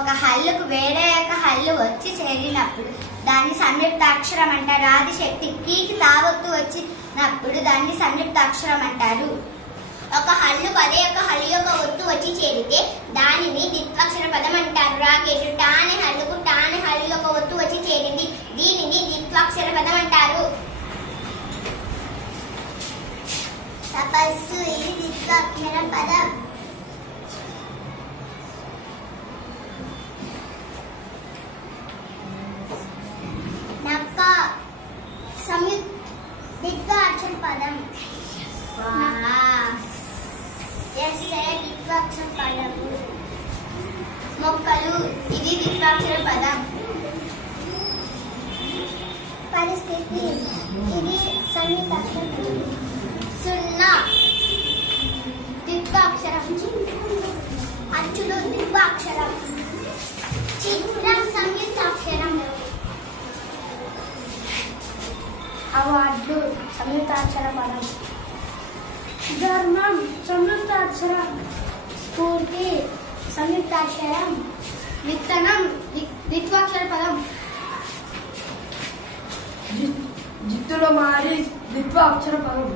ఒక హల్లుకు వేరే ఒక హల్లు వచ్చి చేరినప్పుడు దాన్ని సంయుక్తాక్షరం అంటారు. ఆదిశక్తి కీకి తావత్తు వచ్చినప్పుడు దాన్ని సంయుక్తాక్షరం అంటారు. ఒక హల్లుకు అదే ఒక హల్లు యొక్క ఒత్తు వచ్చి చేరితే దానిని ద్విత్వాక్షర పదం అంటారు. రాకెట్ టాని హల్లుకు టాని హల్లు యొక్క ఒత్తు వచ్చి చేరింది, దీనిని ద్విత్వాక్షర పదం అంటారు. తపస్సు ఇది ద్విత్వాక్షర పదం. ద్విత్వాక్షర పదం. ద్విత్వాక్షర పదం. మొక్కలు ఇది ద్విత్వాక్షర పదం. పరిస్థితి ఇది సంయుక్తాక్షర పదం. సున్నా ద్విత్వాక్షరం. అచ్చులు ద్విత్వాక్షరం. చిత్రం సంయుక్తాక్షరం. అవార్డు సంయుక్తాక్షర పదం. ధర్మం సంయుక్తాక్షరం. స్ఫూర్తి సంయుక్తాక్షరం. విత్తనం ద్విత్వాక్షర పదం. జిత్తులో మారి ద్విత్వాక్షర పదం.